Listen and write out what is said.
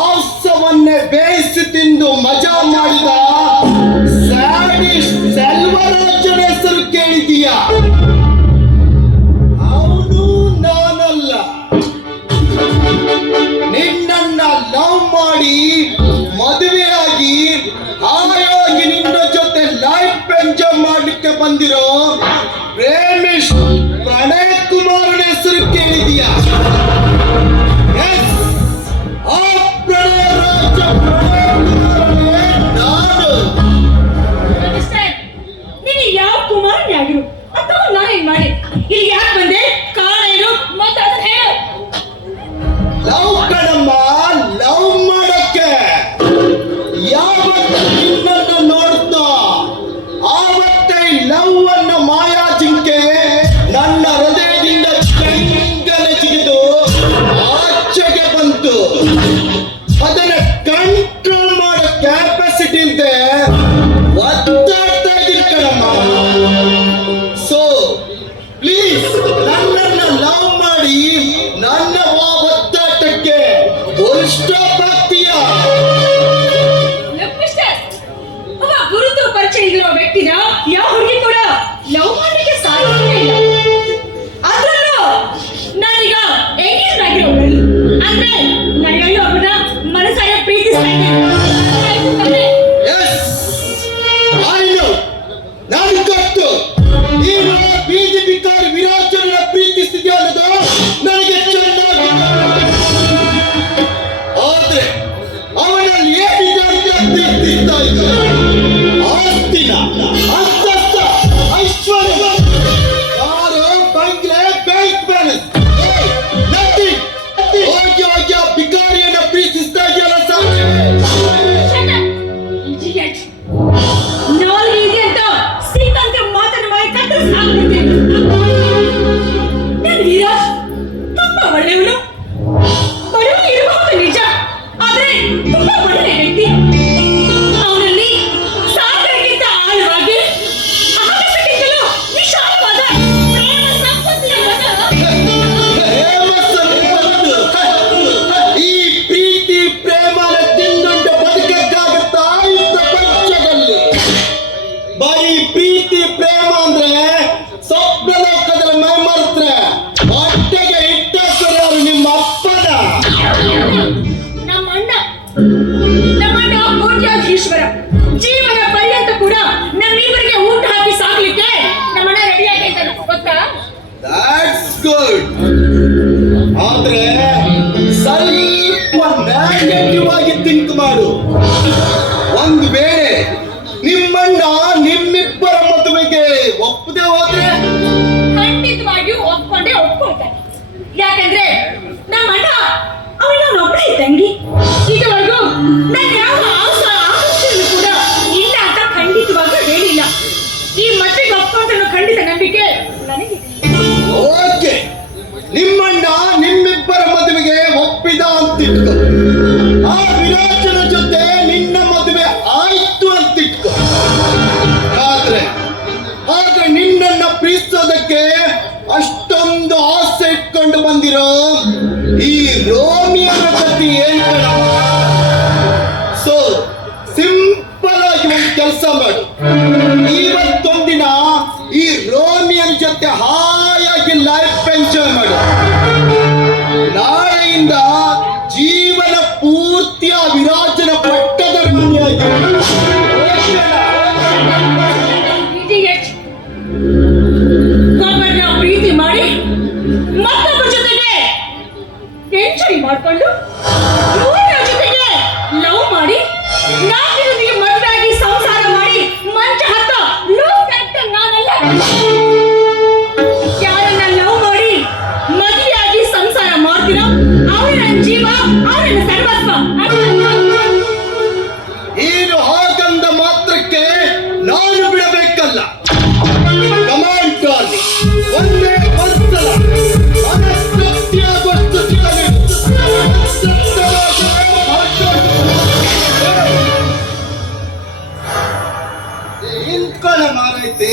ಮೊನ್ನೆ ಬೇಯಿಸಿ ತಿಂದು ಮಜಾ ಮಾಡಿದ ಸೆಲ್ವರಾಜನ ಹೆಸರು ಕೇಳಿದೀಯಾ ಅವನು ನಾನಲ್ಲ. ನಿನ್ನನ್ನ ಲವ್ ಮಾಡಿ ಮದುವೆಯಾಗಿ ಹಾಯಾಗಿ ನಿನ್ನ ಜೊತೆ ಲೈಫ್ ಎಂಜಾಯ್ ಮಾಡ್ಲಿಕ್ಕೆ ಬಂದಿರೋ ಪ್ರೇಮಿಶ್ ಪ್ರಣಯ್ ಕುಮಾರನ ರಾಜ ಪ್ರಣಯ್ mister, ಅವ ಗುರುತು ಪರಿಚಯ ಇರೋ ವ್ಯಕ್ತಿನ ಯಾವ ಹುಡುಗಿ ಪ್ರೇಮ ಅಂದ್ರೆ ಸ್ವಪ್ನ ಲೋಕದಲ್ಲಿ ಮೈ ಮರೆತ್ರೆ ಹೊಟ್ಟೆಗೆ ಇಟ್ಟಾಕ್ತಾರೆ ನಿಮ್ಮ ಅಪ್ಪನ. ನಮ್ಮ ಅಣ್ಣ ನಮ್ಮ ಅಣ್ಣ ಕೋಟ್ಯಾಧೀಶ್ವರ. ಜೀವನ ಪರ್ಯಂತ ಕೂಡ ನಮ್ಮಿಬ್ಬರಿಗೆ ಊಟ ಹಾಕಿ ಸಾಕ್ಲಿಕ್ಕೆ ನಮ್ಮ ಅಣ್ಣ ರೆಡಿ ಆಗಿದ್ದಾನೆ ಗೊತ್ತಾ? ದಟ್ಸ್ ಗುಡ್ ಆದ್ರೆ ಸ್ವಲ್ಪ ನೆಗೆಟಿವ್ ಆಗಿ ತಿಂಕ್ ಮಾಡು. ಒಂದು ವೇಳೆ ನಿಮ್ಮಣ್ಣ ನಿಮ್ಮಿಬ್ಬರ ಯಾಕಂದ್ರೆ ನಮ್ಮ ಅಣ್ಣ ಅವನ ಒಬ್ಬಳೇ ತಂಗಿ ಇದುವರೆಗೂ ನನ್ನ ಯಾವ ಆಸ ಆಸಕ್ತಿಯನ್ನು ಕೂಡ ಇಲ್ಲ ಅಂತ ಖಂಡಿತವಾಗ ಹೇಳಿಲ್ಲ. ಈ ಮಟ್ಟಿಗೆ ಒಪ್ಕೊಂತ ಖಂಡಿತ ನಂಬಿಕೆ ನನಗೆ ಓಕೆ. ನಿಮ್ಮಣ್ಣ ನಿಮ್ಮಿಬ್ಬರ ಮದುವೆಗೆ ಒಪ್ಪಿದ ಅಂತಿತ್ತು ಆ ವಿರಾಜನ ಜೊತೆ ನಿನ್ನ ಮದುವೆ ಆಯ್ತು ಅಂತಿತ್ತು ಆದ್ರೆ ಆದ್ರೆ ನಿನ್ನನ್ನ ಪ್ರೀತಿಸೋದಕ್ಕೆ ಅಷ್ಟೊಂದು ಆಸೆ ಬಂದಿರೋ ಈ ರೋಮಿಯನ ಕತ್ತಿ ಏನ್ ಸೊ ಸಿಂಪಲ್ ಆಗಿ ಒಂದು ಕೆಲಸ ಮಾಡು. ಇವತ್ತೊಂದಿನ ಈ ರೋಮಿಯನ್ ಜೊತೆ ಹಾಯಾಗಿ ಲೈಫ್ ಎಂಜಾಯ್ ಮಾಡು. ನಾಳೆಯಿಂದ ಸರ್ವಸ್ವ. ನೀನು ಹಾಗಂದ ಮಾತ್ರಕ್ಕೆ ನಾನು ಬಿಡಬೇಕಲ್ಲ. ಒಂದೇ ಮನಸ್ತೃಪ್ತವಾದ ನಿಂತ್ಕೊಳ್ಳ ಮಾರೈತೆ